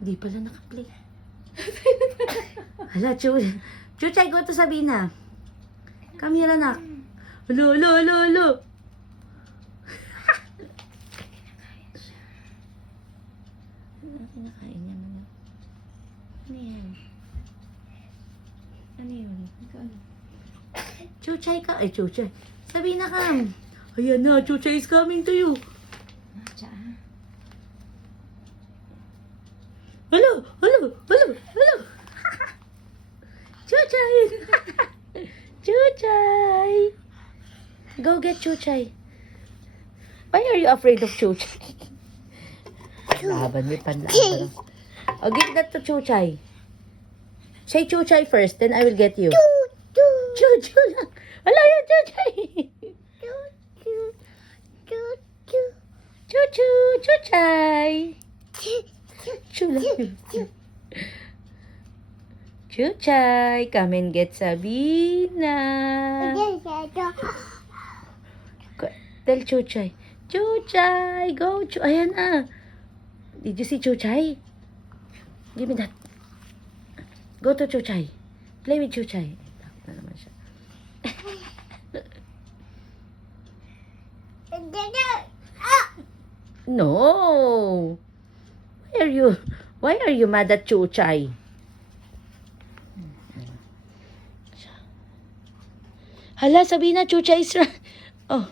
Hindi pala naka-play. Hala, Chuchay, go to Sabina. Come here, anak. Alo, alo, alo, alo. Kinakain niya naman. Ano yan? Ano yun? Chuchay ka. Ay, Chuchay. Sabina, come. Ayan na, Chuchay is coming to you. Hello, hello, hello, hello. Chuchay. Chuchay. Go get Chuchay. Why are you afraid of Chuchay? Panlaban, may panlaban. Oh, give that to Chuchay. Say Chuchay first, then I will get you. Chu lang. Wala yung Chuchay. Chuchay. Chu lang. Chuchay, come and get Sabina. Tell Chuchay. Chuchay, go. Ayan na. Did you see Chuchay? Give me that. Go to Chuchay. Play with Chuchay. Takot na naman siya. No. Why are you mad at Chuchay? Hala, Sabina, Chuchay is oh.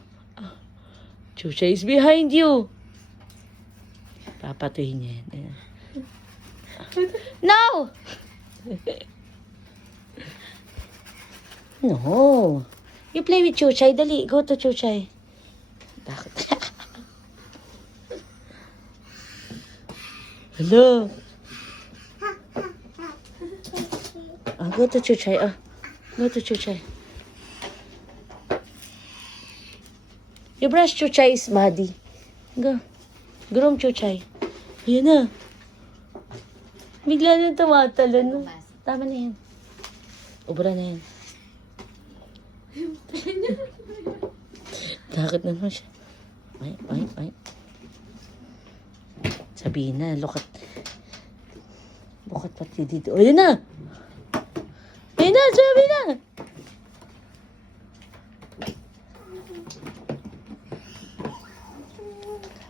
Chuchay is behind you. Papatuhin niya yan. No! No. You play with Chuchay. Dali, go to Chuchay. Takot. Hello. Go to Chuchay. Go to Chuchay. You brush Chuchay's body. Go. Groom Chuchay. Ayan na. Bigla na tumatalon. No? Tama na yan. Ubra na yan. Takot na naman siya. Ay. Sabihin na, look at pati dito. Ayan na! Ayan na, sabi na!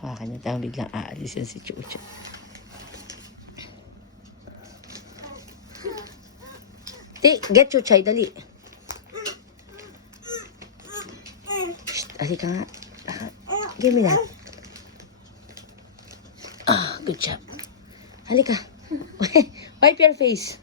Hawakan niya tayo, biglang aalis yan si Chucha. Get Chuchay, dali. Shh, halika nga. Give me that. Good job. Halika. Wipe your face.